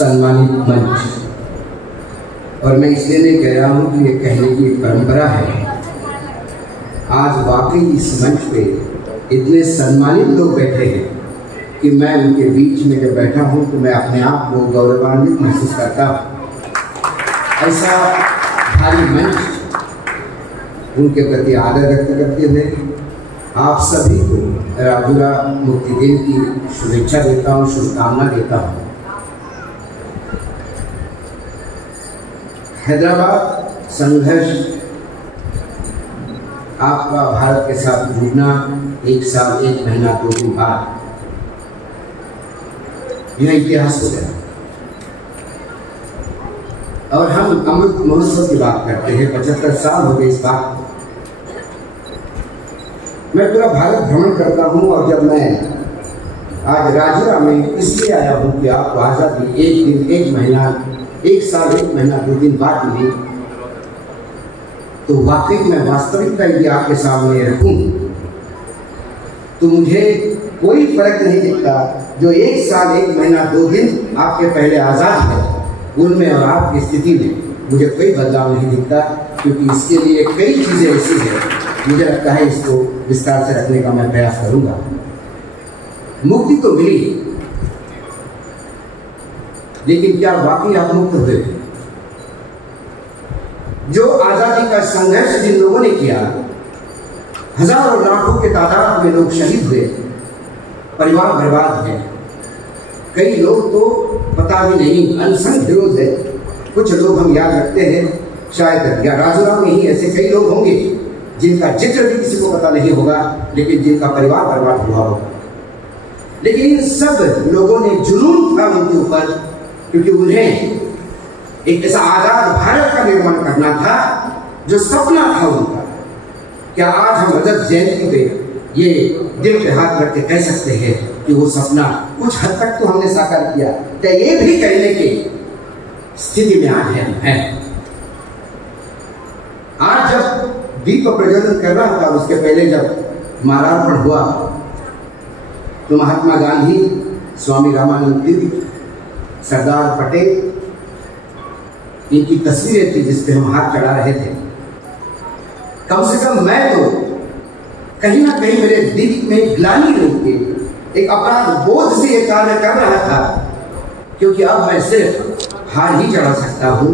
सम्मानित मंच, और मैं इसलिए नहीं कह रहा हूँ कि ये कहने की एक परंपरा है। आज वाकई इस मंच पे इतने सम्मानित लोग बैठे हैं कि मैं उनके बीच में जब बैठा हूँ तो मैं अपने आप को गौरवान्वित महसूस करता हूँ। ऐसा भारी मंच, उनके प्रति आदर व्यक्त करते हुए आप सभी को राजुरा मुक्ति दिन की शुभेच्छा देता हूँ, शुभकामना देता हूँ। हैदराबाद संघर्ष, आपका भारत के साथ जुड़ना 1 साल 1 महीना 2 दिन बाद, यह इतिहास हो गया। और हम अमृत महोत्सव की बात करते हैं, 75 साल हो गए इस बात को। मैं पूरा भारत भ्रमण करता हूं, और जब मैं आज राजुरा में इसलिए आया हूं कि आपको आज़ादी 1 दिन 1 महीना 1 साल 1 महीना 2 दिन बाद मिली, तो वाकई मैं वास्तविकता यदि आपके सामने रखूं तो मुझे कोई फर्क नहीं दिखता। जो 1 साल 1 महीना 2 दिन आपके पहले आज़ाद है, उनमें और आपकी स्थिति में मुझे कोई बदलाव नहीं दिखता, क्योंकि इसके लिए कई चीज़ें ऐसी हैं, मुझे लगता है इसको विस्तार से रखने का मैं प्रयास करूंगा। मुक्ति तो मिली, लेकिन क्या वाकई आप मुक्त हुए? जो आजादी का संघर्ष जिन लोगों ने किया, हजारों लाखों के तादाद में लोग शहीद हुए, परिवार बर्बाद है, कई लोग तो पता भी नहीं, अनसंग हीरोज है। कुछ लोग हम याद रखते हैं, शायद या राजुरा में ही ऐसे कई लोग होंगे जिनका जिक्र भी किसी को पता नहीं होगा, लेकिन जिनका परिवार बर्बाद हुआ होगा। लेकिन इन सब लोगों ने जुनून था उनके ऊपर, क्योंकि उन्हें एक ऐसा आजाद भारत का निर्माण करना था जो सपना था उनका। क्या आज हम रजत जयंती पे ये दिल पे हाथ रख के कह सकते हैं कि वो सपना कुछ हद तक तो हमने साकार किया? क्या ये भी कहने की स्थिति में आज है? आज जब दीप प्रज्वलन कर रहा था, उसके पहले जब मालार्पण हुआ, तो महात्मा गांधी, स्वामी रामानंद तीर्थ, सरदार पटेल, इनकी तस्वीरें थी जिस पे हम हाथ चढ़ा रहे थे। कम से कम मैं तो कहीं ना कहीं मेरे दिल में ग्लानि नहीं थी, एक अपराध बोध से ये कार्य कर रहा था, क्योंकि अब मैं सिर्फ हार ही चढ़ा सकता हूं।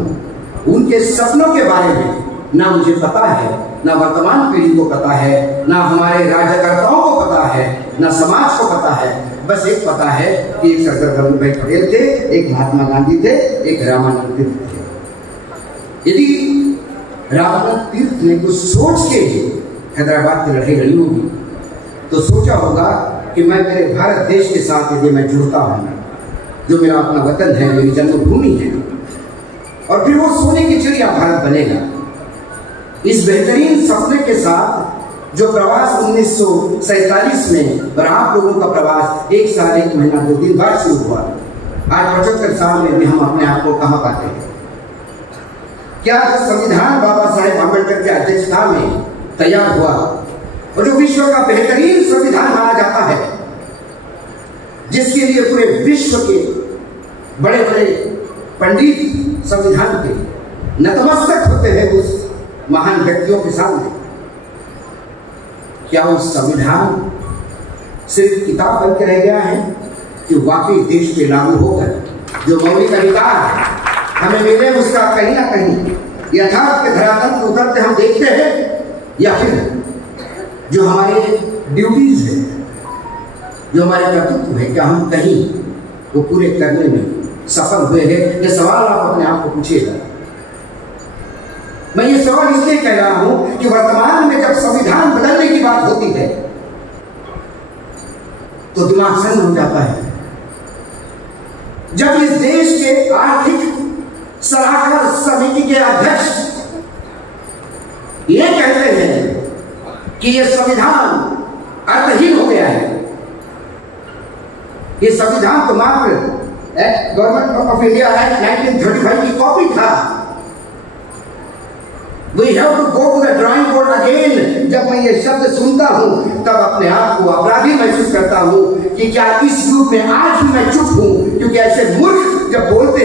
उनके सपनों के बारे में ना मुझे पता है, ना वर्तमान पीढ़ी को पता है, ना हमारे राज्यकर्ताओं को पता है, ना समाज को पता है। बस एक पता है कि एक सरदार वल्लभ भाई पटेल थे, एक महात्मा गांधी थे, एक रामानंद तीर्थ थे। यदि रामानंद तीर्थ ने कुछ सोच के हैदराबाद की लड़ाई लड़ी होगी, तो सोचा होगा कि मैं मेरे भारत देश के साथ यदि मैं जुड़ता हूं, जो मेरा अपना वतन है, मेरी जन्मभूमि है, और फिर वो सोने की चिड़िया भारत बनेगा। इस बेहतरीन सपने के साथ जो प्रवास 1947 में और आप लोगों का प्रवास 1 साल 1 महीना 2 दिन बाद शुरू हुआ, आज 75 साल में भी हम अपने आप को कहां पाते हैं? क्या जो संविधान बाबा साहेब अम्बेडकर की अध्यक्षता में तैयार हुआ, और जो विश्व का बेहतरीन संविधान माना जाता है, जिसके लिए पूरे विश्व के बड़े बड़े पंडित संविधान के नतमस्तक होते हैं उस महान व्यक्तियों के सामने, क्या वो संविधान सिर्फ किताब बन के रह गया है कि वाकई देश पे लागू होकर जो मौलिक अधिकार हमें मिले उसका कहीं ना कहीं यथार्थ के धरातल पर उतरते हम देखते हैं, या फिर जो हमारे ड्यूटीज है, जो हमारे कर्तव्य है, क्या हम कहीं वो पूरे करने में सफल हुए हैं? ये सवाल आप अपने आप को पूछिएगा। मैं ये सवाल इसलिए कह रहा हूं कि वर्तमान में जब संविधान बदलने की बात होती है तो दिमाग सन्न हो जाता है। जब इस देश के आर्थिक सलाहकार समिति के अध्यक्ष ये कहते हैं कि ये संविधान अर्थहीन हो गया है, ये संविधान तो मात्र गवर्नमेंट ऑफ इंडिया एक्ट 1935 की कॉपी था, We have to go to the drawing board again। जब मैं ये शब्द सुनता हूँ तब अपने आप को अपराधी महसूस करता हूँ कि क्या इस युग में आज भी मैं चुप हूँ, क्योंकि ऐसे मूर्ख जब बोलते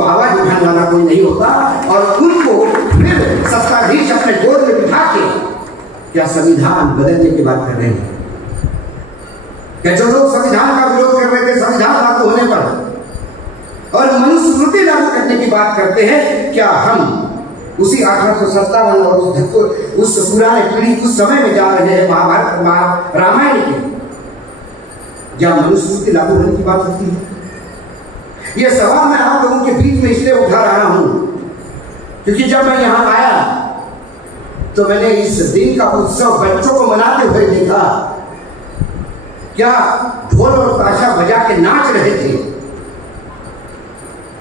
तो आवाज उठाने वाला कोई नहीं होता, और उनको फिर सत्ताधीश अपने गोद में बिठा के क्या संविधान बदलने की बात कर रहे हैं? क्या जो लोग संविधान का विरोध कर रहे थे संविधान लागू होने पर और मनुस्मृति लागू करने की बात करते हैं, क्या हम उसी 1857 और उस पुराने पीढ़ी उस समय में जा रहे हैं महाभारत रामायण के? क्या मनुस्मृति लागू होने की बात होती है? यह सवाल मैं आप लोगों के बीच में इसलिए उठा रहा हूं क्योंकि जब मैं यहां आया तो मैंने इस दिन का उत्सव बच्चों को मनाते हुए देखा। क्या ढोल और ताशा बजा के नाच रहे थे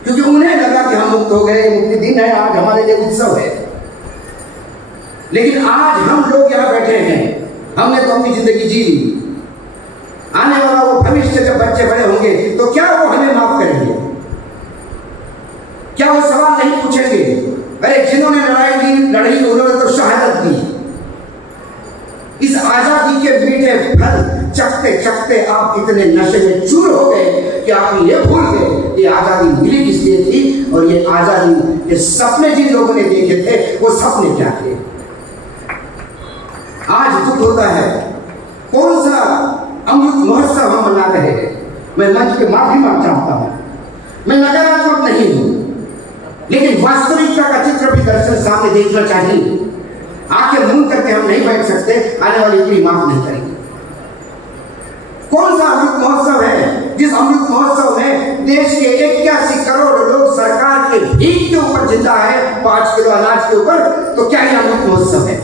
क्योंकि उन्हें लगा कि हम मुक्त हो गए, मुक्ति दिन है, आज हमारे लिए उत्सव है। लेकिन आज हम लोग यहां बैठे हैं, हमने तो अपनी जिंदगी जी ली। आने वाला वो भविष्य जब बच्चे बड़े होंगे तो क्या वो हमें माफ करेंगे? क्या वो सवाल नहीं पूछेंगे? अरे जिन्होंने लड़ाई उन्होंने तो शहादत दी। इस आजादी के मीठे फल चखते चखते आप इतने नशे में चूर हो गए कि आप ये भूल गए ये आजादी मिली किस लिए थी, और ये आजादी के सपने जिन लोगों ने देखे थे वो सपने क्या थे? आज दुख होता है, कौन सा अमृत महोत्सव हम मना रहे हैं। मैं मंच पे माफी मांग चाहता हूं, मैं नकारात्मक नहीं हूं, लेकिन वास्तविकता का चित्र भी दर्शन सामने देखना चाहिए। आंखें मूंद करके हम नहीं बैठ सकते, आने वाली पीढ़ी माफ नहीं करेंगे। कौन सा अमृत महोत्सव है जिस अमृत महोत्सव में देश के 81 करोड़ लोग सरकार के भीख के ऊपर जिंदा है, 5 किलो अनाज के ऊपर? तो क्या यह अमृत महोत्सव है?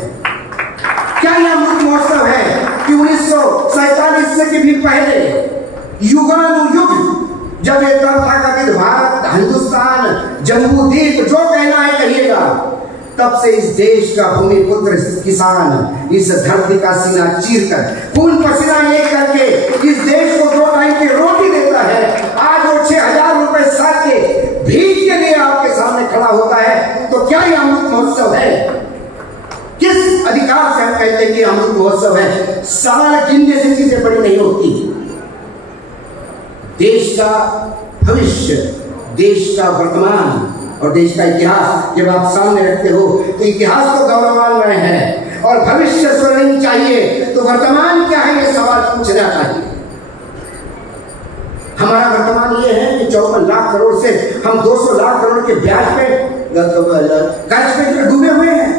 क्या यह अमृत महोत्सव है कि 1947 से भी पहले युगानुयुग जब ये तथाकथित भारत, हिंदुस्तान, जम्मू द्वीप जो कहना है कहिएगा, तब से इस देश का भूमि पुत्र किसान इस धरती का सीना चीरकर खून पसीना एक करके इस देश को 2 टाइम की रोटी देता है। आज वो 6000 रुपए साल के भीख के लिए आपके सामने खड़ा होता है, तो क्या यह अमृत महोत्सव है? किस अधिकार से हम कहते हैं कि अमृत महोत्सव है? साल गिनने से चीजें बड़ी नहीं होती। देश का भविष्य, देश का वर्तमान और देश का इतिहास जब आप सामने रखते हो तो इतिहास तो गौरवान्वय है और भविष्य स्वर्णिम चाहिए, तो वर्तमान क्या है ये सवाल पूछना चाहिए। हमारा वर्तमान ये है कि 54 लाख करोड़ से हम 200 लाख करोड़ के ब्याज पे कर्ज पे डूबे हुए हैं।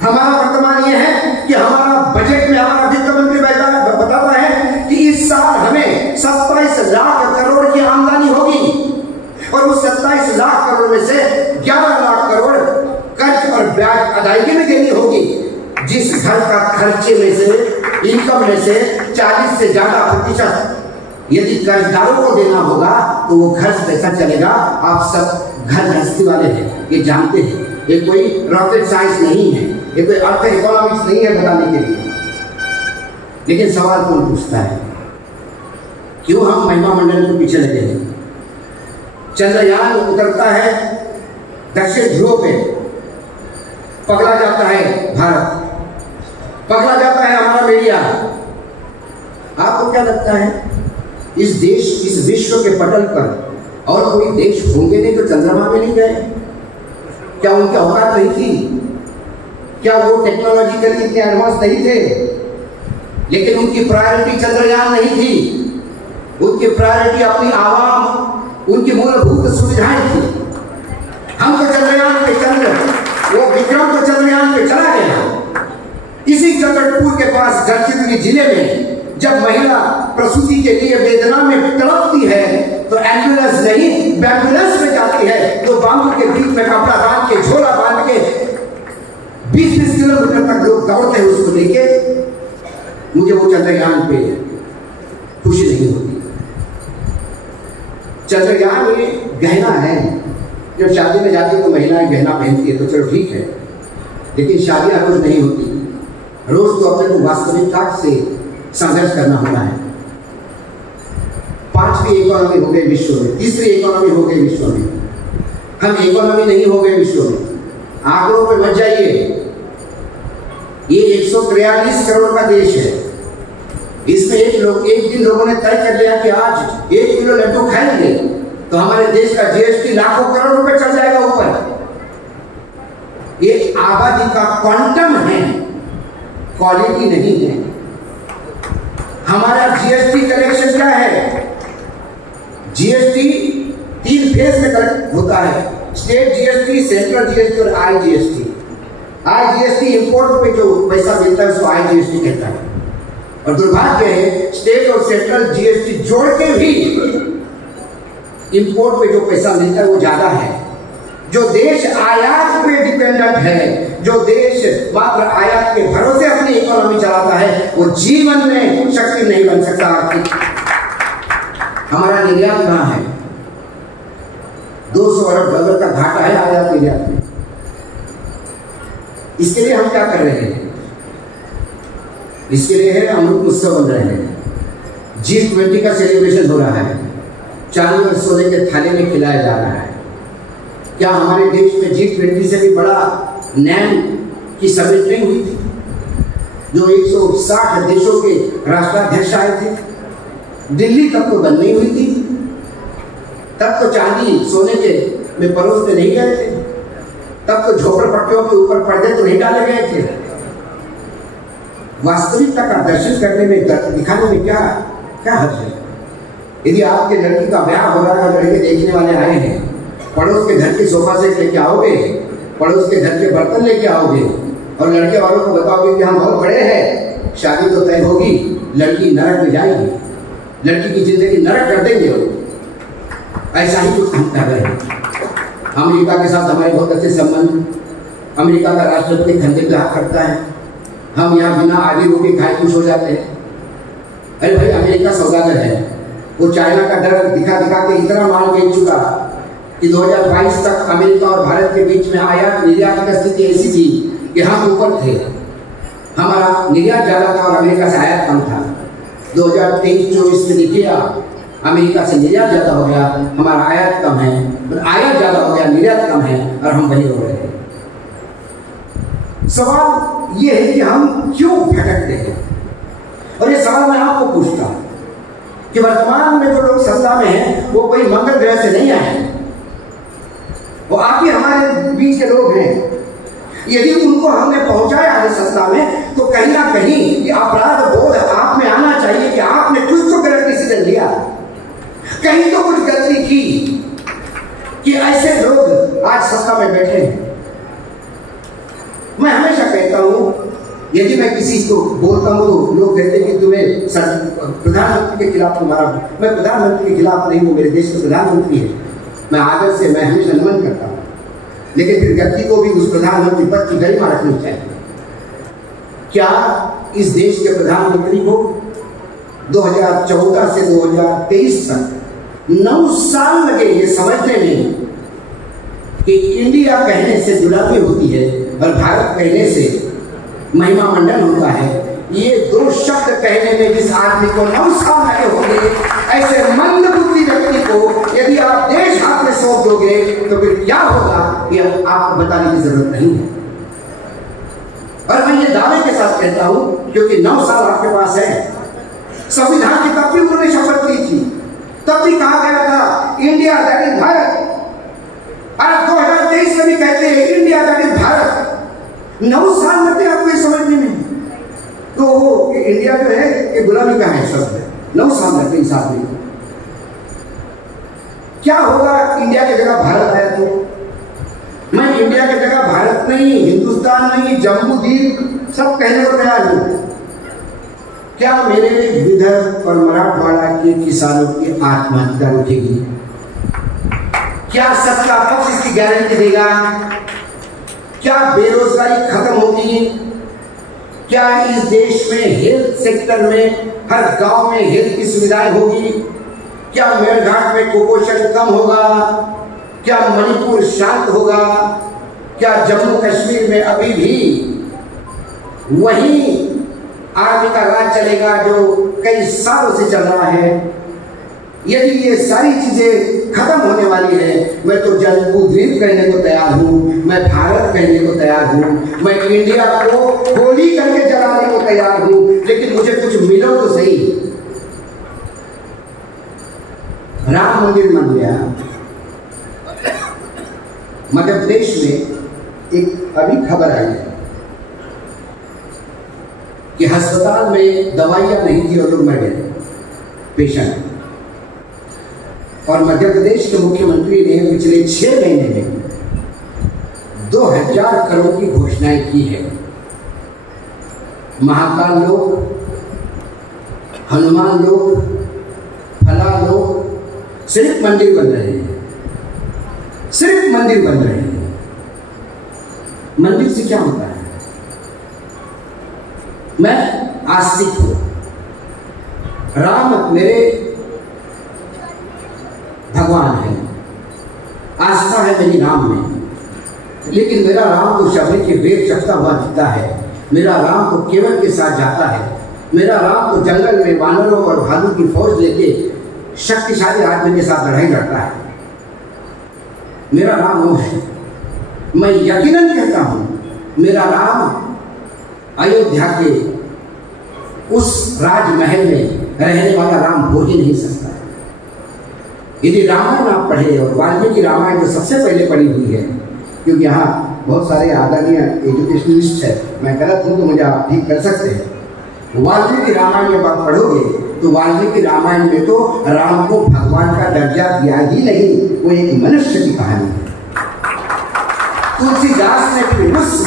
हमारा वर्तमान ये है कि हमारा बजट में हमारा वित्त मंत्री बताता है कि इस साल हमें 27 लाख करोड़ की आमदनी होगी और उस 27 लाख करोड़ में से 11 लाख करोड़ कर्ज और ब्याज अदायगी में देनी होगी। जिस घर का खर्चे में से, इनकम में से 40 से ज्यादा प्रतिशत यदि कर्जदारों को देना होगा तो वो घर कैसा चलेगा? आप सब घर गृहस्थी वाले हैं, ये जानते हैं। ये कोई रॉकेट साइंस नहीं है, ये कोई अर्थ इकोनॉमिक्स नहीं है बताने के लिए। लेकिन सवाल कौन पूछता है? क्यों हम महिमा मंडल के पीछे लगे हैं? चंद्रयान उतरता है दक्षिण ध्रुव पे, पकड़ा जाता है भारत, पकड़ा जाता है हमारा मीडिया। आपको क्या लगता है इस देश, इस विश्व के पटल पर और कोई देश होंगे नहीं तो चंद्रमा में नहीं गए? क्या उनकी औकात नहीं थी? क्या वो टेक्नोलॉजिकली इतने एडवांस नहीं थे? लेकिन उनकी प्रायोरिटी चंद्रयान नहीं थी, उनकी प्रायोरिटी अपनी आवाम, उनकी मूलभूत सुविधाएं थी। हम तो चंद्रयान पे वो विक्रम तो चंद्रयान पे चला गया। इसी जगतपुर के पास गढ़चिरौली जिले में जब महिला प्रसूति के लिए वेदना में तड़पती है तो एम्बुलेंस नहीं एम्बुलेंस में जाती है, तो बांबू के बीच में कपड़ा बांध के, झोला बांध के 20-20 किलोमीटर तक लोग दौड़ते हैं उसको लेके। मुझे वो चंद्रयान पे खुशी नहीं होती। चंद्रयान ये गहना है, जब शादी में जाती है तो महिलाएं गहना पहनती है तो चलो ठीक है, लेकिन शादियां रोज नहीं होती। रोज तो अपने को वास्तविकता से संघर्ष करना होता है। 5वीं इकोनॉमी हो गई विश्व में, 3री इकोनॉमी हो गई विश्व में, हम इकोनॉमी नहीं हो गए विश्व में। आंकड़ों पे मत जाइए, ये 143 करोड़ का देश है। इसमें एक दिन लोगों ने तय कर लिया कि आज 1 किलो लड्डू खाएंगे तो हमारे देश का जीएसटी लाखों करोड़ रुपए चल जाएगा ऊपर। ये आबादी का क्वांटम है, क्वालिटी नहीं है। हमारा जीएसटी कलेक्शन क्या है? जीएसटी 3 फेज में कलेक्ट होता है, स्टेट जीएसटी, सेंट्रल जीएसटी और आईजीएसटी। आईजीएसटी इंपोर्ट पे जो पैसा मिलता है उसको आईजीएसटी कहता है। और दुर्भाग्य है, स्टेट और सेंट्रल जीएसटी जोड़ के भी इंपोर्ट पे जो पैसा मिलता है वो ज्यादा है। जो देश आयात पे डिपेंडेंट है, जो देश मात्र आयात के भरोसे अपनी इकोनॉमी चलाता है, वो जीवन में शक्ति नहीं बन सकता। हमारा निर्यात कहां है? 200 अरब डॉलर का घाटा है आयात निर्यात में। इसके लिए हम क्या कर रहे हैं? इसके लिए है अमृत उत्सव बन रहे हैं, G20 का सेलिब्रेशन हो रहा है, चांदी और सोने के थाली में खिलाया जा रहा है। क्या हमारे देश में G20 से भी बड़ा नैम की समिट नहीं हुई थी, जो 160 देशों के राष्ट्राध्यक्ष आए थे? दिल्ली तब तो बंद नहीं हुई थी, तब तो चांदी सोने के में परोसते नहीं गए थे, तब तो झोपड़पट्टियों के ऊपर पर्दे तो नहीं डाले गए थे। वास्तविकता का दर्शन करने में, दिखाने में क्या क्या हर्ज है? यदि आपके लड़की का ब्याह हो रहा है और लड़के देखने वाले आए हैं, पड़ोस के घर की सोफा सेट लेके आओगे, पड़ोस के घर के बर्तन लेके आओगे और लड़के वालों को बताओगे कि हम बहुत बड़े हैं, शादी तो तय होगी, लड़की नरक में जाएगी, लड़की की जिंदगी नरक कर देंगे वो। ऐसा ही कुछ हम कर रहे हैं। अमेरिका के साथ हमारे बहुत अच्छे संबंध, अमेरिका का राष्ट्रपति कंधे पे हाथ रखता है, हम यहाँ बिना आधी रोटी खाए खुश हो जाते हैं। अरे भाई, अमेरिका सौदागर है, वो चाइना का डर दिखा दिखा के इतना माल बेच चुका कि 2022 तक अमेरिका और भारत के बीच में आयात निर्यात की स्थिति ऐसी थी कि हम ऊपर थे, हमारा निर्यात ज्यादा था और अमेरिका से आयात कम था। 2023-24 में देखिए आप, अमेरिका से निर्यात ज्यादा हो गया, हमारा आयात कम है, आयात ज्यादा हो गया, निर्यात कम है और हम वही हो रहे हैं। सवाल ये है कि हम क्यों भटकते हैं? और ये सवाल मैं आपको पूछता हूं कि वर्तमान में जो लोग सत्ता में हैं वो कोई मंगल ग्रह से नहीं आए, वो आप ही हमारे बीच के लोग हैं। यदि उनको हमने पहुंचाया है सत्ता में, तो कहीं ना कहीं ये अपराध बोध आप में आना चाहिए कि आपने कुछ तो गलत डिसीजन लिया, कहीं तो कुछ गलती की कि ऐसे लोग आज सत्ता में बैठे हैं। मैं हमेशा कहता हूं, यदि मैं किसी को बोलता हूं तो लोग कहते हैं कि तुम्हें प्रधानमंत्री के खिलाफ तुम्हारा, मैं प्रधानमंत्री के खिलाफ नहीं हूं, मेरे देश के प्रधानमंत्री है, मैं आदर से मैं हमेशा नमन करता हूं, लेकिन फिर व्यक्ति को भी उस प्रधानमंत्री पद की गरिमा रखनी चाहिए। क्या इस देश के प्रधानमंत्री को 2014 से 2023 तक 9 साल लगे ये समझने में कि इंडिया कहने से गुलामी होती है और भारत कहने से महिमा मंडल होता है? ये 2 शब्द कहने में जिस आदमी को 9 साल लगे होंगे, ऐसे मंद बुद्धि व्यक्ति को यदि आप देश हाथ में सौंप दोगे तो फिर क्या होगा ये आपको बताने की जरूरत नहीं है। और मैं ये दावे के साथ कहता हूं क्योंकि 9 साल आपके पास है। संविधान की तब भी उन्होंने शपथ ली थी, तब भी कहा गया था इंडिया दैट इज भारत, और 2023 में भी कहते हैं इंडिया दैट इज भारत। 9 साल लगते आपको ये समझने में, तो वो इंडिया जो है ये गुलामी का है शब्द है। 9 साल लगते इस आदमी को। क्या होगा इंडिया की जगह भारत आया तो? मैं इंडिया की जगह भारत नहीं, हिंदुस्तान नहीं, जम्मू द्वीप सब कहने को तैयार हूं। क्या मेरे विदर्भ और मराठवाड़ा के किसानों की आत्महत्या रुकेगी? क्या सत्ता पक्ष इसकी गारंटी देगा? क्या बेरोजगारी खत्म होगी? क्या इस देश में हेल्थ सेक्टर में हर गांव में हेल्थ की सुविधाएं होगी? क्या मेरघाट में कुपोषण कम होगा? क्या मणिपुर शांत होगा? क्या जम्मू कश्मीर में अभी भी वही आर्मी का राज चलेगा जो कई सालों से चल रहा है? यदि ये सारी चीजें खत्म होने वाली है, मैं तो जम्मू द्वीप कहने को तैयार हूं, मैं भारत कहने को तैयार हूं, मैं इंडिया को होली करके जलाने को तैयार हूं, लेकिन मुझे कुछ मिलो तो सही। राम मंदिर बन गया। मध्य प्रदेश में एक अभी खबर आई है कि अस्पताल में दवाइयां नहीं थी और लोग मर गए पेशेंट। और मध्य प्रदेश के मुख्यमंत्री ने पिछले 6 महीने में 2000 करोड़ की घोषणाएं की है। महाकाल लोग, हनुमान लोग, फला लोग, सिर्फ मंदिर बन रहे हैं, सिर्फ मंदिर बन रहे हैं। मंदिर से क्या होता है? मैं आस्तिक हूं, राम मेरे भगवान है, आस्था है मेरी राम में। लेकिन मेरा राम तो शबरी के वेद चखता हुआ दिखता है, मेरा राम तो केवल के साथ जाता है, मेरा राम तो जंगल में वानरों और भालू की फौज लेके शक्तिशाली आदमी के साथ लड़ाई लड़ता है। मेरा राम वो है। मैं यकीनन कहता हूं मेरा राम अयोध्या के उस राजमहल में रहने वाला राम हो ही नहीं सकता। यदि रामायण आप पढ़े, और वाल्मीकि रामायण जो सबसे पहले पढ़ी हुई है, क्योंकि यहाँ बहुत सारे आदरणीय एजुकेशनिस्ट है, मैं गलत हूँ तो मुझे आप ठीक कर सकते हैं। वाल्मीकि रामायण जब आप पढ़ोगे तो वाल्मीकि रामायण में तो राम को भगवान का दर्जा दिया ही नहीं, वो एक मनुष्य की कहानी है। तुलसीदास ने फिर उस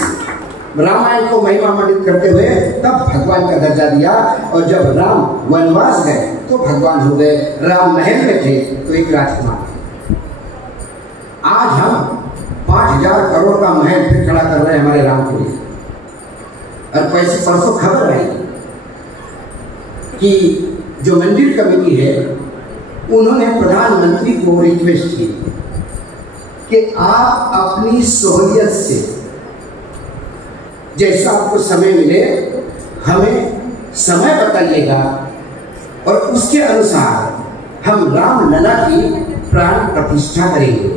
रामायण को महिमा मंडित करते हुए तब भगवान का दर्जा दिया। और जब राम वनवास गए तो भगवान हो गए। राम महल में थे तो एक राजकुमार थे। आज हम 5000 करोड़ का महल फिर खड़ा कर रहे हैं हमारे राम के लिए। और पैसे परसों खबर आई कि जो मंदिर कमेटी है उन्होंने प्रधानमंत्री को रिक्वेस्ट की कि आप अपनी सहूलियत से जैसा आपको समय मिले हमें समय बताइएगा और उसके अनुसार हम रामलला की प्राण प्रतिष्ठा करेंगे।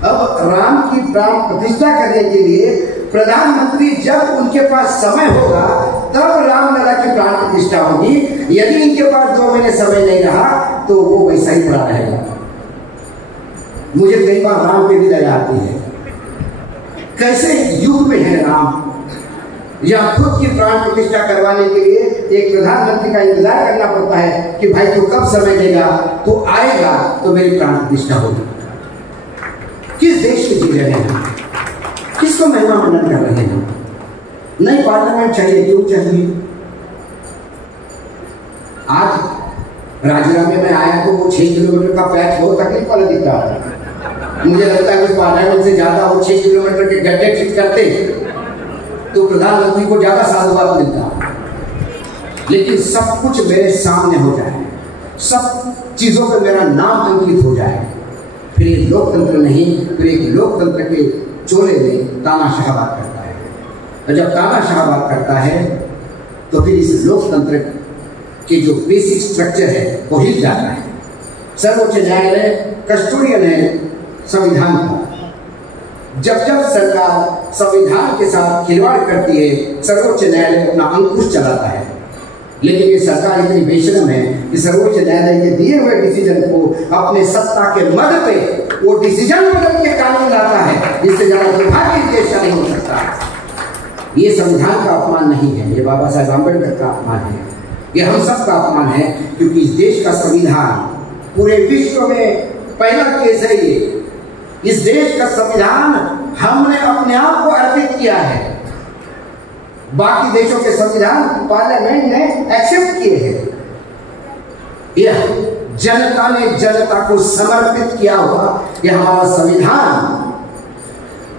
अब राम की प्राण प्रतिष्ठा करने के लिए प्रधानमंत्री जब उनके पास समय होगा तब रामलला की प्राण प्रतिष्ठा होगी। यदि इनके पास 2 महीने समय नहीं रहा तो वो वैसा ही पड़ा रहेगा। मुझे कई बार राम पे भी दया आती है, कैसे युग में है राम, या खुद की प्राण प्रतिष्ठा करवाने के लिए एक प्रधानमंत्री का इंतजार करना पड़ता है कि भाई तू कब समय देगा, तो आएगा तो मेरी प्राण प्रतिष्ठा होगी। किस देश में जी रहे हैं, किसको महिमा मंडन कर रहे हैं? नहीं पार्लियामेंट चाहिए, क्यों चाहिए? आज राजीनामे में आया तो वो 6 किलोमीटर का पैच बहुत तकलीफ वाला दिखता है। मुझे लगता है उस पार्लियामेंट से ज्यादा वो 6 किलोमीटर के गड्ढे ठीक करते तो प्रधानमंत्री को ज्यादा साधुवाद मिलता। लेकिन सब कुछ मेरे सामने हो जाए, सब चीजों पर मेरा नाम अंकित हो जाए, फिर ये लोकतंत्र नहीं, फिर एक लोकतंत्र के चोले में तानाशाह बात करता है। और जब तानाशाह बात करता है तो फिर इस लोकतंत्र के जो बेसिक स्ट्रक्चर है वो हिल जाता है। सर्वोच्च न्यायालय कस्टोडियन है संविधान का। जब जब सरकार संविधान के साथ खिलवाड़ करती है सर्वोच्च न्यायालय अपना अंकुश चलाता है। लेकिन ये सरकार इतनी बेशरम है कि सर्वोच्च न्यायालय के दिए हुए डिसीजन को अपने सत्ता के मद पे वो डिसीजन बदल के कानून लाता है, जिससे ज्यादा दुर्भाग्य देश नहीं हो सकता। ये संविधान का अपमान नहीं है, ये बाबा साहेब आम्बेडकर का अपमान है, ये हम सब का अपमान है। क्योंकि इस देश का संविधान पूरे विश्व में पहला केस है। ये इस देश का संविधान हमने अपने आप को अर्पित किया है। बाकी देशों के संविधान पार्लियामेंट ने एक्सेप्ट किए हैं। यह जनता ने जनता को समर्पित किया हुआ यह हमारा संविधान।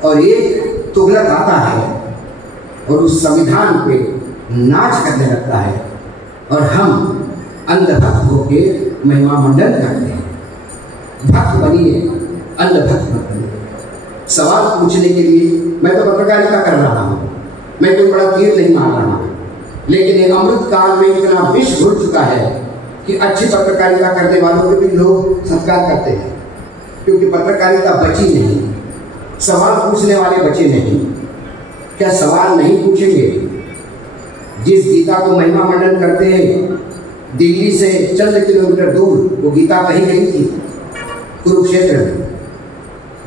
और एक तुगलक आता है और उस संविधान पे नाच करने लगता है और हम अंधभक्त होके महिमा मंडन करते हैं। भक्त बनिए, अंधभक्त मत बनिए। सवाल पूछने के लिए मैं तो पत्रकारिता कर रहा हूँ, मैं कोई बड़ा तीर नहीं मार रहा हूँ, लेकिन ये अमृत काल में इतना विष घुल चुका है कि अच्छी पत्रकारिता करने वालों को भी लोग सत्कार करते हैं, क्योंकि पत्रकारिता बची नहीं, सवाल पूछने वाले बचे नहीं। क्या सवाल नहीं पूछेंगे? जिस गीता को महिमा मंडन करते हैं दिल्ली से चंद किलोमीटर दूर वो गीता कही गई थी, कुरुक्षेत्र में।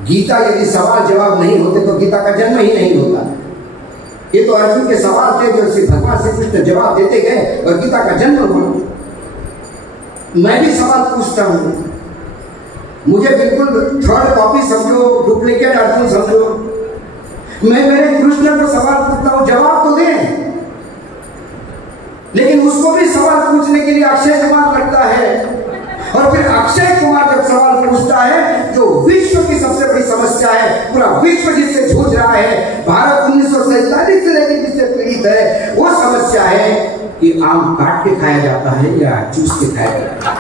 गीता यदि सवाल जवाब नहीं होते तो गीता का जन्म ही नहीं होता। ये तो अर्जुन के सवाल थे जो श्री भगवान श्री कृष्ण जवाब देते गए और गीता का जन्म हुआ। मैं भी सवाल पूछता हूँ, मुझे बिल्कुल थर्ड कॉपी समझो, डुप्लीकेट अर्जुन समझो, मैं मेरे कृष्ण को सवाल पूछता हूँ, जवाब तो दें। लेकिन उसको भी सवाल पूछने के लिए अक्षय कुमार लगता है, और फिर अक्षय कुमार जब सवाल पूछता है जो विश्व की सबसे बड़ी समस्या है, पूरा विश्व जिससे जूझ रहा है, भारत 1947 से लेकर जिससे पीड़ित है, वो समस्या है कि आम काट के खाया जाता है या चूस के खाया जाता है।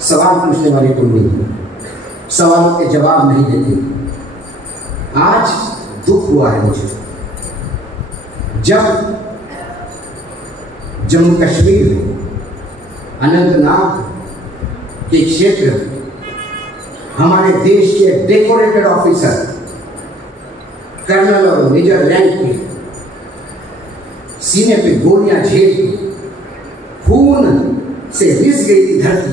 सवाल पूछने वाले कोई नहीं, सवालों के जवाब नहीं देते। आज दुख हुआ है मुझे जब जम्मू कश्मीर में अनंतनाग के क्षेत्र में हमारे देश के डेकोरेटेड ऑफिसर, कर्नल और मेजर रैंक के सीने पे गोलियां झेल के खून से रिस गई थी धरती,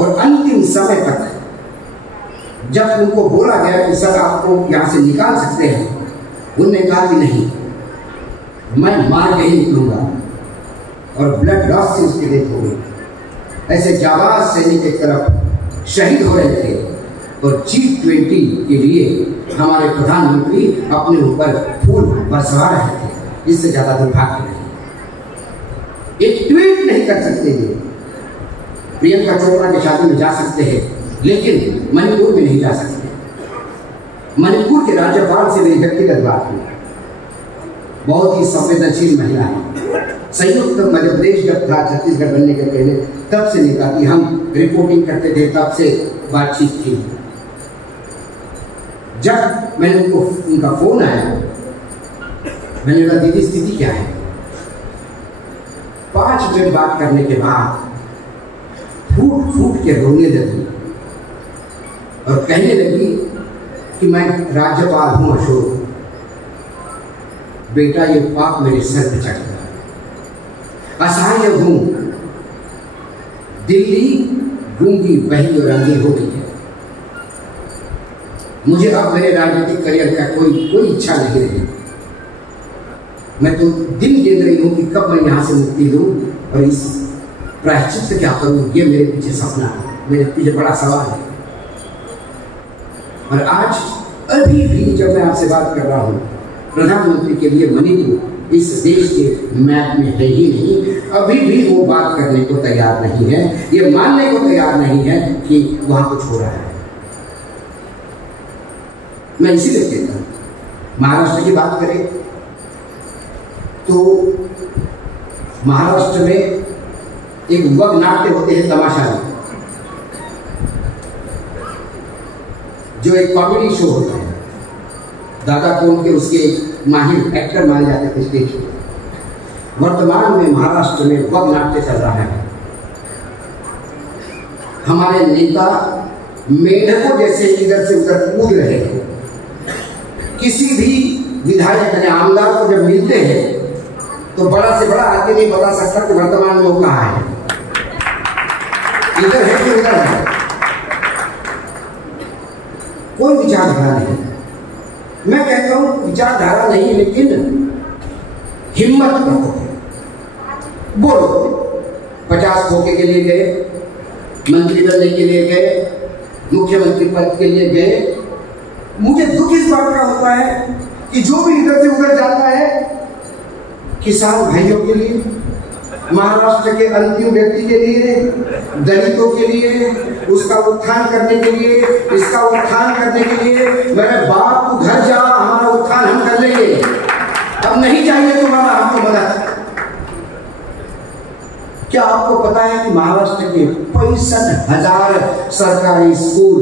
और अंतिम समय तक जब उनको बोला गया कि सर आपको यहां से निकाल सकते हैं, उन्होंने कहा कि नहीं, मैं मार के ही निकलूंगा, और ब्लड लॉस से उसकी डेथ हो गई। ऐसे जाबाज सैनिक एक तरफ शहीद हो रहे थे और G20 के लिए हमारे प्रधानमंत्री अपने ऊपर फूल बरसा रहे थे। इससे ज्यादा दुर्भाग्य नहीं। एक ट्वीट नहीं कर सकते थे। प्रियंका चोपड़ा की शादी में जा सकते हैं, लेकिन मणिपुर में नहीं जा सकते। मणिपुर के राज्यपाल से मेरी व्यक्तिगत बात हुई, बहुत ही संवेदनशील महिला है। संयुक्त मध्य प्रदेश जब था छत्तीसगढ़ बनने के पहले, तब से नहीं कहा कि हम रिपोर्टिंग करते थे, तब से बातचीत थी। जब मैंने उनका फोन आया, मैंने कहा दीदी स्थिति क्या है। 5 मिनट बात करने के बाद फूट फूट के रोने लगी और कहने लगी कि मैं राज्यपाल हूं अशोक, बेटा ये पाप मेरे सर पे चढ़ गया, असहाय हूं, दिल्ली गूंगी बहरी और अंधी हो गई है, मुझे अब मेरे राजनीतिक करियर का कोई इच्छा नहीं रही। मैं तो दिन गिन रही हूं कि कब मैं यहां से मुक्ति लूं और इस प्रायश्चित क्या करूं। ये मेरे पीछे सपना है, मेरे पीछे बड़ा सवाल है। और आज अभी भी जब मैं आपसे बात कर रहा हूं, प्रधानमंत्री के लिए मणिपुर इस देश के मैप में है ही नहीं। अभी भी वो बात करने को तैयार नहीं है, ये मानने को तैयार नहीं है कि वहां कुछ हो रहा है। मैं इसीलिए कहता हूं, महाराष्ट्र की बात करें तो महाराष्ट्र में एक वग नाट्य होते हैं तमाशा में, जो एक कॉमेडी शो होता है। दादा कौन के उसके माहिर एक्टर माने जाते थे स्टेज पे। वर्तमान में महाराष्ट्र में वग नाट्य चल रहा है। हमारे नेता मेढकों जैसे इधर से उधर कूद रहे हैं। किसी भी विधायक या आमदार को जब मिलते हैं तो बड़ा से बड़ा आदमी नहीं बता सकता कि वर्तमान में वो कहाँ है, इधर है कि उधर है। कोई विचारधारा नहीं। मैं कहता हूं विचारधारा नहीं, लेकिन हिम्मत रखो, बोलो। 50 खोखे के लिए गए, मंत्री बनने के लिए गए, मुख्यमंत्री पद के लिए गए। मुझे दुख इस बात का होता है कि जो भी इधर से उधर जाता है, किसान भाइयों के लिए, महाराष्ट्र के अंतिम व्यक्ति के लिए, दलितों के लिए, उसका उत्थान करने के लिए, इसका उत्थान करने के लिए, मेरे बाप तू घर जा, हमारा उत्थान हम कर लेंगे, अब नहीं चाहिए तुम्हारा हमको मदद। क्या आपको पता है कि महाराष्ट्र के 65,000 सरकारी स्कूल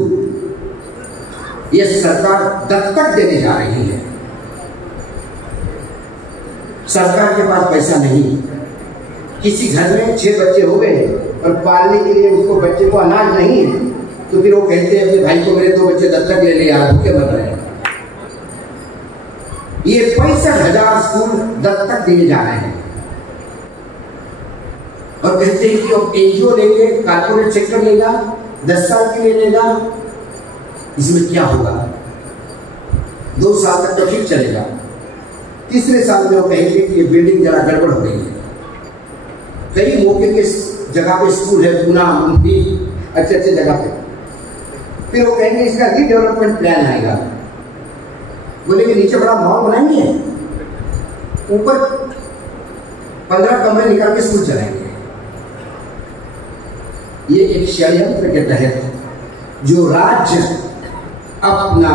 ये सरकार दत्तक देने जा रही है। सरकार के पास पैसा नहीं। किसी घर में 6 बच्चे हो गए और पालने के लिए उसको बच्चे को अनाज नहीं है, तो फिर वो कहते हैं कि भाई को मेरे 2 बच्चे दत्तक ले ले, यार भूखे मर रहे हैं। ये 65,000 स्कूल दत्तक दिए जा रहे हैं। और कहते हैं कि अब एनजीओ लेंगे, कारपोरेट सेक्टर लेगा, 10 साल के लिए लेगा, इसमें क्या होगा? 2 साल तक तो ठीक चलेगा, तीसरे साल में वो कहेंगे कि ये बिल्डिंग जरा गड़बड़ हो गई है। कई मौके के जगह पे स्कूल है, पूना, मुंबई, अच्छे जगह पे, फिर वो कहेंगे इसका रीडेवलपमेंट प्लान आएगा, बोलेंगे नीचे बड़ा मॉल बनाएंगे, ऊपर 15 कमरे निकाल के स्कूल चलाएंगे। ये एक षड्यंत्र के तहत जो राज्य अपना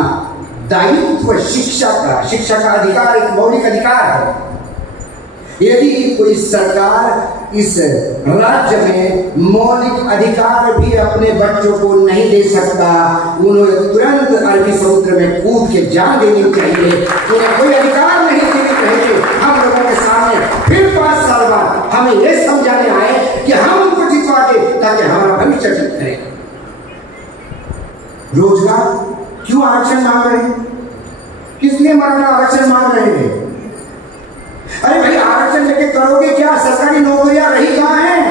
दायित्व शिक्षा का अधिकार एक मौलिक अधिकार है, यदि कोई सरकार इस राज्य में मौलिक अधिकार भी अपने बच्चों को नहीं दे सकता, उन्हें तुरंत अरबी समुद्र में कूद के जान देनी चाहिए। उन्हें कोई अधिकार नहीं देने चाहिए। हम लोगों के सामने फिर 5 साल बाद हमें यह समझाने आए कि हम उनको जितवा दे ताकि हमारा भविष्य ठीक करें। रोजगार क्यों आरक्षण मांग रहे हैं? किस लिए आरक्षण मांग रहे हैं? अरे भाई, आरक्षण लेके करोगे क्या? सरकारी नौकरियां रही कहां हैं?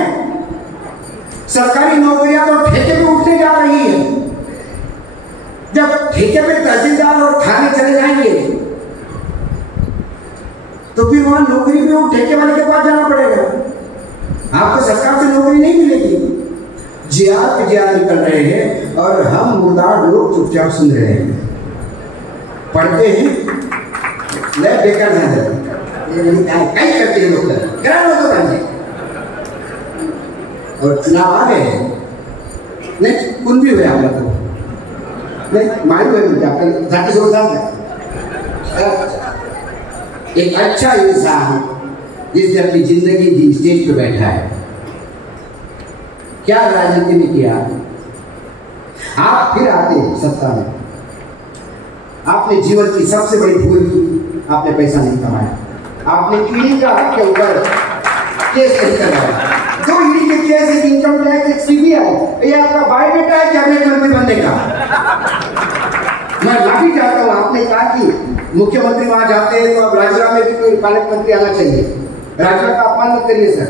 सरकारी नौकरियां तो ठेके पे उठने जा रही है। जब ठेके पे तहसीलदार और थाने चले जाएंगे तो फिर वहां नौकरी पे वो ठेके वाले के पास जाना पड़ेगा। आपको सरकार से नौकरी नहीं मिलेगी। जियार निकल रहे हैं और हम मुर्दार लोग चुपचाप सुन रहे हैं, पढ़ते हैं, ले बेकार है कई करते हैं लोग, तो बन और चुनाव आ गए नहीं, कुन भी हुए आप लोग को नहीं मालूम है। एक अच्छा इंसान जिसने अपनी जिंदगी दी, स्टेज पे बैठा है, क्या राजनीति में किया? आप फिर आते सत्ता में, आपने जीवन की सबसे बड़ी भूल की, आपने पैसा नहीं कमाया, आपने ईडी का आपके ऊपर केस नहीं करवाया। 2 ईडी के केस, एक इनकम टैक्स, एक सीबीआई, ये आपका बायोडेटा है कैबिनेट मंत्री बनने का। मैं माफी चाहता हूं, आपने कहा कि मुख्यमंत्री वहां जाते हैं तो अब राजरा में भी कोई पालक मंत्री आना चाहिए। राजरा का अपमान मत करिए सर।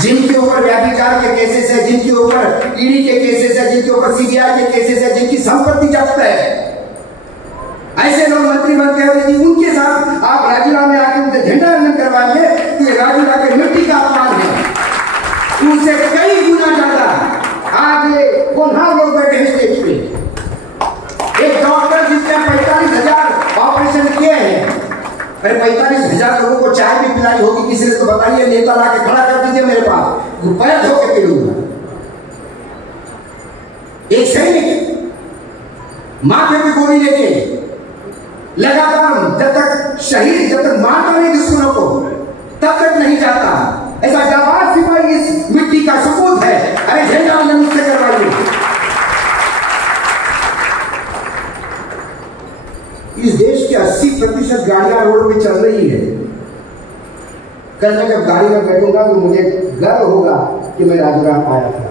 जिनके ऊपर व्याभिचार के केसेस है, जिनके ऊपर ईडी के केसेस है, जिनके ऊपर सीबीआई के केसेस है, जिनकी संपत्ति जब्त है, ऐसे लोग मंत्री बनते हैं, यदि उनके साथ आप राजूला में आके उनसे झंडा वंदन करवाएंगे तो ये राजूला के मिट्टी का अपमान है। उनसे कई गुना ज्यादा आज ये गुनहार लोग बैठे हैं स्टेज पे। एक डॉक्टर जिसने 45,000 ऑपरेशन किए हैं, अरे 45,000 लोगों को चाय भी पिलाई होगी किसी ने तो बताइए, नेता ला के खड़ा कर दीजिए मेरे पास, पैर धो के पीलूंगा। एक सैनिक माथे पे गोली लेके लगातार जब तक शहीद, जब तक मारता नहीं दुश्मनों को, तब तक नहीं जाता। ऐसा जाबाज सिपाही इस मिट्टी का सबूत है। अरे झंडा वंदन मुझसे करवाइए। इस देश की 80% गाड़ियां रोड पे चल रही है। कल मैं जब गाड़ी में बैठूंगा तो मुझे गर्व होगा कि मैं राजूराम आया था।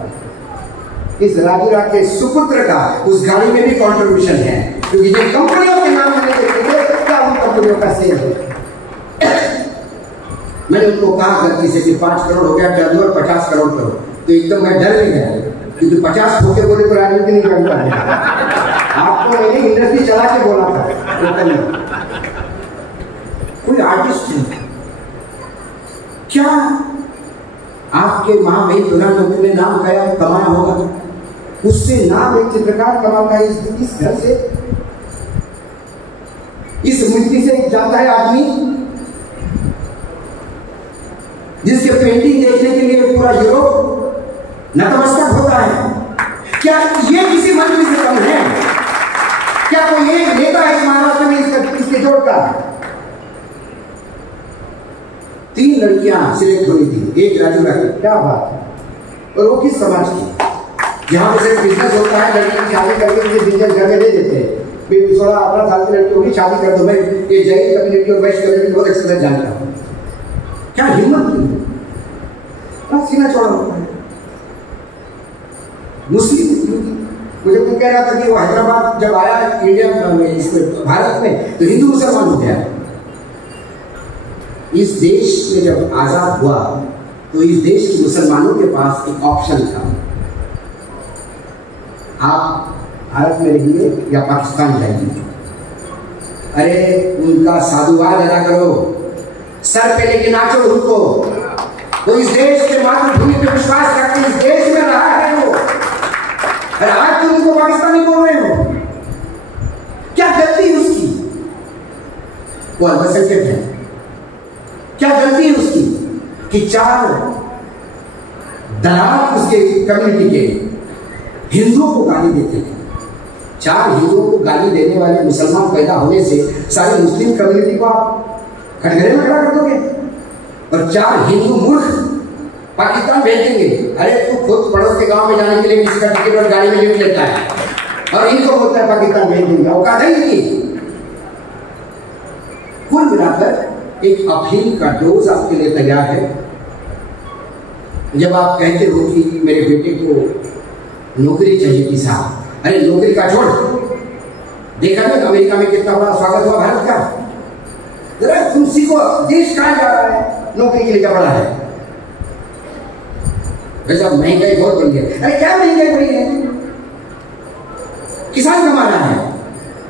इस राजूरा के सुपुत्र का उस गाड़ी में भी कंट्रीब्यूशन है, क्योंकि जो कंपनियों के नाम मैंने देखे थे क्या उन कंपनियों का शेयर है। मैंने उनको कहा गलती से कि 5 करोड़ हो गया टर्न और 50 करोड़ करो, तो एकदम मैं डर नहीं गया, क्योंकि 50 ठोके बोले तो राजनीति नहीं करता है। आपको मैंने इंडस्ट्री चला के बोला था। कोई आर्टिस्ट है क्या? आपके महामहिम प्रधानमंत्री ने नाम कमाया होगा, उससे नाम एक चित्रकार कमाता है इस घर से, इस मिट्टी से जाता है आदमी, जिसके पेंटिंग देखने के लिए पूरा यूरोप नतमस्तक होता है। क्या ये किसी मंत्री से कम है? क्या कोई एक नेता है महाराष्ट्र में इसके जोड़ का? 3 लड़कियां सिलेक्ट हुई थी, एक राजूरा की, क्या बात है। और वो किस समाज की? जहां पे सिर्फ बिजनेस होता है, लड़की की शादी करके मुझे बिजनेस घर में दे देते हैं, फिर 16-18 साल की लड़की होगी, शादी कर दो। मैं ये जैन कम्युनिटी और वैश्य कम्युनिटी बहुत अच्छी तरह जानता हूँ। क्या हिम्मत की, बस सीना छोड़ा होता है। मुस्लिम मुझे कोई कह रहा था कि वो हैदराबाद जब आया इंडिया में, भारत में, तो हिंदू मुसलमान हो गया। इस देश में जब आजाद हुआ तो इस देश के मुसलमानों के पास एक ऑप्शन था, आप भारत में रहिए या पाकिस्तान जाइए। अरे उनका साधुवाद अदा करो, सर पे लेके नाचो उनको। वो इस देश के मातृभूमि पे विश्वास करके इस देश में रहा है वो, और आज तुम उनको पाकिस्तानी बोल रहे हो। क्या गलती है उसकी? वो अल्पसंख्यक है, क्या गलती है उसकी कि 4 दलाल उसके कम्युनिटी के हिंदुओं को गाली देते हैं। 4 हिंदुओं को गाली देने वाले मुसलमान पैदा होने से सारी मुस्लिम कम्युनिटी को आप कटघरे में खड़ा कर दोगे, और 4 हिंदू मूर्ख पाकिस्तान भेज देंगे। अरे तू खुद पड़ोस के गांव में जाने के लिए किसी का टिकट और गाड़ी में लिफ्ट लेता है, और इनको बोलता है पाकिस्तान भेज देंगे। औकात है इनकी। कुल मिलाकर एक अफीम का डोज आपके लिए तैयार है। जब आप कहते हो कि मेरे बेटे को नौकरी चाहिए कि साहब, अरे नौकरी का छोड़, देखा नहीं अमेरिका में कितना बड़ा स्वागत हुआ भारत का। जरा तुम सीखो, देश कहाँ जा रहा है, नौकरी के लिए क्या बड़ा है। वैसे महंगाई बहुत बढ़ी है। अरे क्या महंगाई बढ़ी है? किसान कमा रहा है,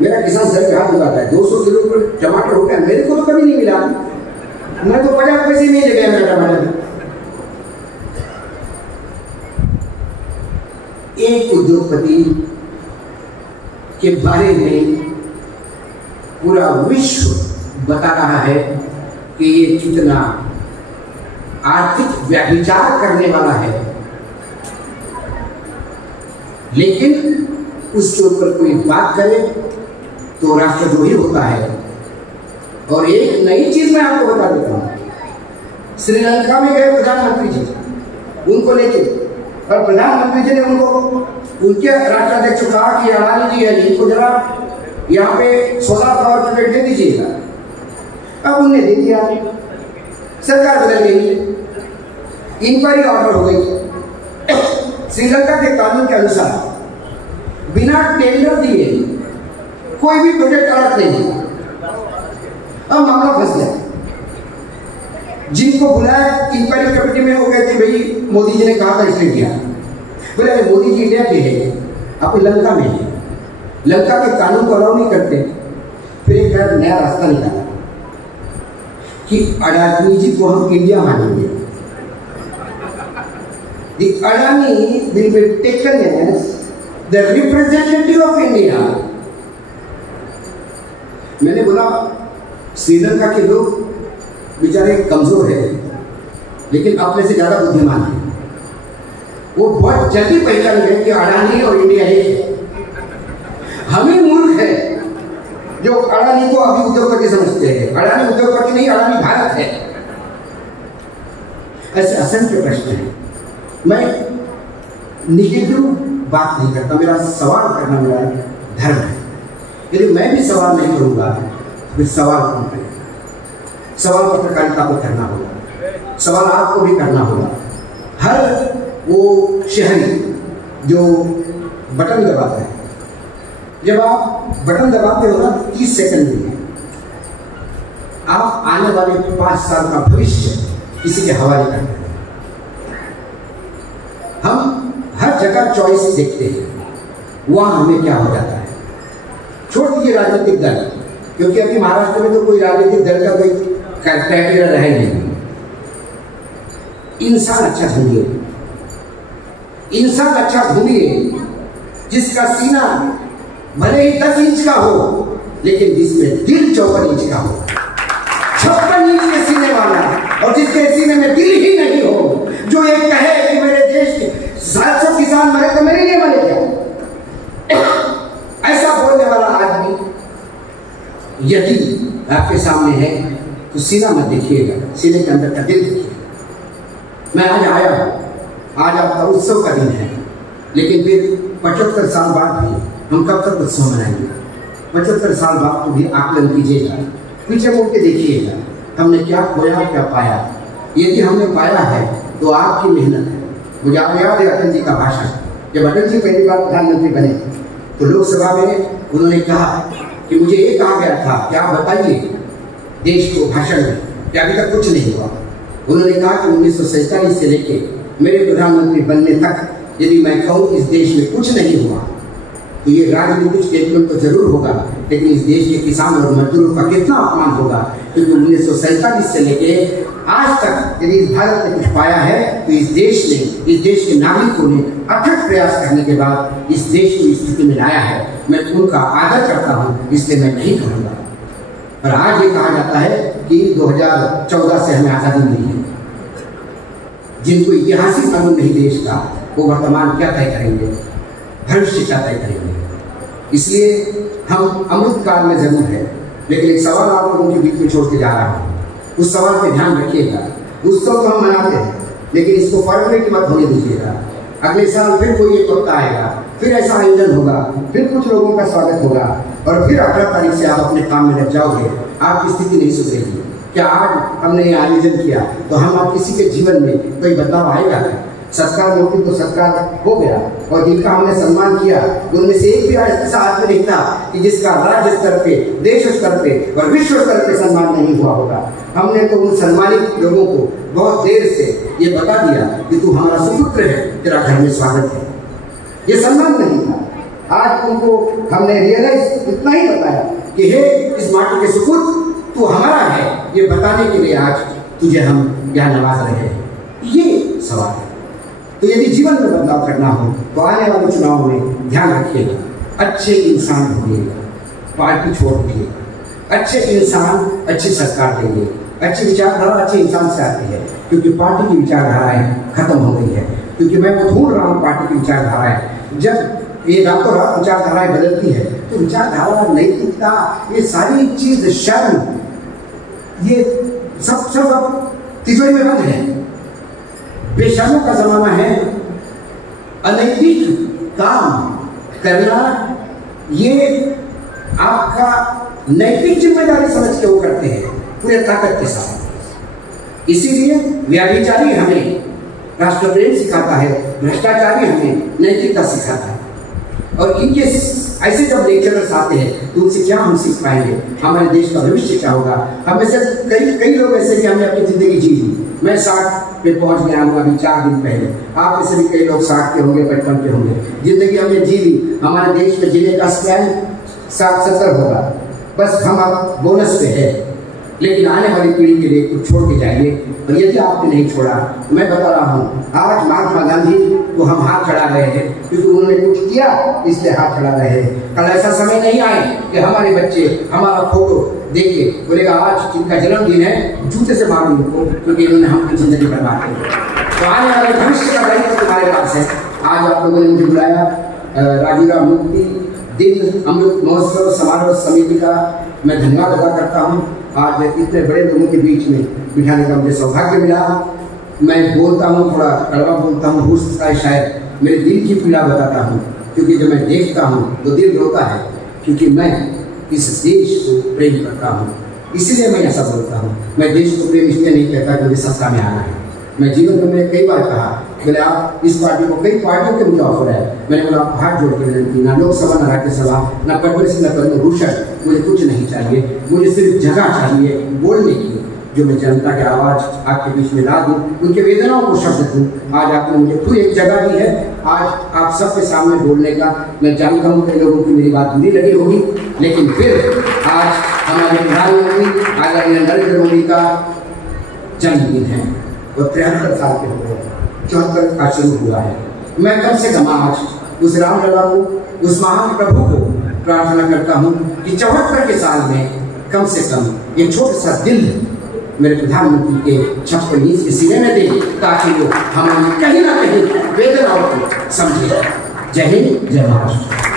मेरा किसान सर पे हाथ उठाता है। 200 किलो पर टमाटर हो गया, मेरे को तो कभी नहीं मिला, मैं तो 50 पैसे में ले गया मेरा टमाटर। एक उद्योगपति के बारे में पूरा विश्व बता रहा है कि ये कितना आर्थिक व्यभिचार करने वाला है, लेकिन उसके ऊपर कोई बात करे तो राष्ट्रद्रोही होता है। और एक नई चीज मैं आपको बता देता हूं। श्रीलंका में गए प्रधानमंत्री जी, उनको लेके, और प्रधानमंत्री जी ने उनको, उनके राष्ट्राध्यक्ष को कहा कि अडानी जी है, इनको जरा यहाँ पे सोलर पावर प्रोजेक्ट दे दीजिएगा। अब उन्हें दे दिया, सरकार बदल गई, इंक्वायरी ऑर्डर हो गई। श्रीलंका के कानून के अनुसार बिना टेंडर दिए कोई भी प्रोजेक्ट अलर्ट नहीं। अब मामला फंस गया। जिनको बुलाया इंक्वायरी कमेटी में, वो कहते भाई मोदी जी ने कहा था इसने किया। बोले अरे मोदी जी इंडिया के हैं, आप लंका में है, लंका के कानून को अलाउ नहीं करते। फिर एक नया रास्ता निकाला कि अडानी जी को हम इंडिया मानेंगे। The Adani will be taken as the representative of India। मैंने बोला श्रीलंका के लोग बेचारे कमजोर है, लेकिन अपने से ज्यादा बुद्धिमान है। वो बहुत जल्दी पहचान गए कि अडानी और इंडिया एक है। हम ही मूर्ख है जो अडानी को अभी उद्योगपति समझते हैं। अडानी उद्योगपति नहीं, अडानी भारत है। ऐसे असंख्य प्रश्न हैं। मैं निगेटिव बात नहीं करता, मेरा सवाल करना मेरा धर्म है। यदि मैं भी सवाल नहीं करूंगा तो फिर सवाल कौन करेगा? सवाल पत्रकारिता को करना होगा, सवाल आपको भी करना होगा। हर वो शहरी जो बटन दबाता है, जब आप बटन दबाते हो ना 30 सेकंड में आप आने वाले 5 साल का भविष्य किसी के हवाले करते हैं। हम हर जगह चॉइस देखते हैं, वहां हमें क्या हो जाता है। छोड़ दीजिए राजनीतिक दल, क्योंकि अभी महाराष्ट्र में तो कोई राजनीतिक दल का कोई क्राइटेरिया रहे नहीं। इंसान अच्छा ढूंढिए, इंसान अच्छा ढूंढिए जिसका सीना भले ही 10 इंच का हो, लेकिन जिसमें दिल 54 इंच का हो। 56 इंच के सीने वाला, और जिसके सीने में दिल ही नहीं हो, जो ये कहे कि मेरे देश के 700 किसान मरे तो मेरे लिए मरे क्या, ऐसा बोलने वाला आदमी यदि आपके सामने है तो सीना मत देखिएगा, सीने के अंदर का दिल देखिएगा। मैं आज आया हूं, आज आपका उत्सव का दिन है, लेकिन फिर 75 साल बाद भी हम कब तक उत्सव मनाएंगे? 75 साल बाद तो भी आकलन कीजिएगा, पीछे मुड़ के देखिएगा, हमने क्या खोया क्या पाया। यदि हमने पाया है तो आपकी मेहनत है। मुझे याद है अटल जी का भाषण, जब अटल जी पहली बार प्रधानमंत्री बने तो लोकसभा में उन्होंने कहा कि मुझे ये कहा गया था कि आप बताइए देश को भाषण में कि अभी तक कुछ नहीं हुआ। उन्होंने कहा कि 1947 से लेके मेरे प्रधानमंत्री बनने तक यदि मैं कहूँ इस देश में कुछ नहीं हुआ तो ये राजनीतिक स्टेटमेंट तो जरूर होगा, लेकिन इस देश के किसान और मजदूरों का कितना अपमान होगा, क्योंकि 1947 से लेके आज तक यदि भारत ने कुछ पाया है तो इस देश के नागरिकों ने अथक प्रयास करने के बाद इस देश को इस स्थिति में लाया है। मैं उनका आदर करता हूँ, इसलिए मैं नहीं कहूँगा। और आज ये कहा जाता है कि 2014 से हमें आज़ादी मिली है। जिनको ऐतिहासिक कानून नहीं देश का, वो वर्तमान क्या तय करेंगे, भविष्य क्या तय करेंगे। इसलिए हम अमृत काल में जरूर है, लेकिन एक सवाल आप लोगों के बीच में छोड़ के जा रहा हूँ। उस सवाल पे ध्यान रखिएगा। उत्सव तो हम मनाते हैं, लेकिन इसको फरवरी की मत होने दीजिएगा। अगले साल फिर कोई एक वक्त आएगा, फिर ऐसा आयोजन होगा, फिर कुछ लोगों का स्वागत होगा और फिर 18 तारीख से आप अपने काम में लग जाओगे। आपकी स्थिति नहीं सुधरेगी। क्या आज हमने ये आयोजन किया तो हम आप किसी के जीवन में कोई बदलाव आएगा? सत्कार नौकरी तो सत्कार हो गया, और जिनका हमने सम्मान किया उनमें से एक भी ऐसा आदमी नहीं था कि जिसका राज्य स्तर पे, देश स्तर पे और विश्व स्तर पे सम्मान नहीं हुआ होगा। हमने तो उन सम्मानित लोगों को बहुत देर से ये बता दिया कि तू हमारा सुपुत्र है, तेरा घर में स्वागत है। ये सम्मान नहीं था। आज उनको हमने रियलाइज इतना ही बताया कि हे इस माटी के सुपुत्र, तू हमारा है, ये बताने के लिए आज तुझे हम यहाँ नवाज रहे हैं। ये सवाल है। तो यदि जीवन में बदलाव करना हो तो आने वाले चुनाव में ध्यान रखिएगा, अच्छे इंसान ढूंढिएगा, पार्टी छोड़ दीजिएगा। अच्छे इंसान अच्छी सरकार देंगे। अच्छी विचारधारा अच्छे इंसान से आती है, क्योंकि पार्टी की विचारधाराएं खत्म हो गई है। क्योंकि मैं वो ढूंढ रहा हूँ पार्टी की विचारधाराएं। जब ये रातों रात विचारधाराएं बदलती है तो विचारधारा, नैतिकता, ये सारी चीज, शर्म, ये सब तिजोरी में बंद है। बेशर्मों का जमाना है। अनैतिक काम करना ये आपका नैतिक जिम्मेदारी समझ के वो करते हैं पूरे ताकत के साथ। इसीलिए व्याभिचारी हमें राष्ट्रप्रेम सिखाता है, भ्रष्टाचारी हमें नैतिकता सिखाता है। और इनके ऐसे जब लेक्चरर्स आते हैं तो उनसे क्या हम सीख पाएंगे, हमारे देश का भविष्य क्या होगा। हमें से कई लोग ऐसे कि हमने अपनी जिंदगी जी ली। मैं 60 पे पहुंच गया हूँ अभी 4 दिन पहले। आप में से भी कई लोग 60 के होंगे, 55 के होंगे। जिंदगी हमने जी ली। हमारे देश में जीने का स्पैन 60-70 होगा। बस हम अब बोनस पे है, लेकिन आने वाली पीढ़ी के लिए कुछ छोड़ के जाइए। और यदि आपने नहीं छोड़ा, मैं बता रहा हूँ, आज महात्मा गांधी को हम हाथ चढ़ा रहे हैं क्योंकि उन्होंने कुछ किया, इसलिए हाथ चढ़ा रहे हैं। कल ऐसा समय नहीं आए कि हमारे बच्चे हमारा फोटो देखिए बोलेगा आज जिनका जन्मदिन है जूते से मारो उनको, क्योंकि इन्होंने हमारी जिंदगी बर्बाद की। तो आने वाले भविष्य का दायित्व तुम्हारे पास है। आज आप लोगों ने मुझे बुलाया, राजूराम मुक्ति दिन अमृत महोत्सव समारोह समिति का मैं धन्यवाद अदा करता हूँ। आज इतने बड़े लोगों के बीच में बिठाने का मुझे सौभाग्य मिला। मैं बोलता हूँ, थोड़ा कड़वा बोलता हूँ, हो सकता है शायद मेरे दिल की पीड़ा बताता हूँ, क्योंकि जब मैं देखता हूँ तो दिल रोता है, क्योंकि मैं इस देश को प्रेम करता हूँ, इसीलिए मैं ऐसा बोलता हूँ। मैं देश को प्रेम इसलिए नहीं कहता कि मुझे सत्ता में आना है। मैं जीवन में मैंने कई बार कहा, बोले आप इस पार्टी को, कई पार्टियों के मुझे ऑफर है, मैंने बोला आप हाथ जोड़ के विनती, ना लोकसभा ना राज्यसभा ना पद्मश्री ना पद्मभूषण, मुझे कुछ नहीं चाहिए। मुझे सिर्फ जगह चाहिए बोलने की, जो मैं जनता की आवाज़ आपके बीच में ला दूँ, उनके वेदनाओं को शब्द दूँ। आज आपने मुझे पूरी एक जगह दी है, आज आप सबके सामने बोलने का। मैं जानता हूँ कई लोगों की मेरी बात बुरी लगी होगी, लेकिन फिर आज हमारे प्रधानमंत्री आदरणीय नरेंद्र मोदी का जन्मदिन है। वो 73 साल के हो गए, 74 का शुरू हुआ है। मैं कम से कम आज उस रामलला को, उस महान प्रभु को प्रार्थना करता हूँ कि 74 के साल में कम से कम एक छोटा सा दिल मेरे प्रधानमंत्री के 56 इंच के सीने में दे, ताकि वो हमारी कहीं ना कहीं वेदनाओं को समझे। जय हिंद, जय महाराष्ट्र।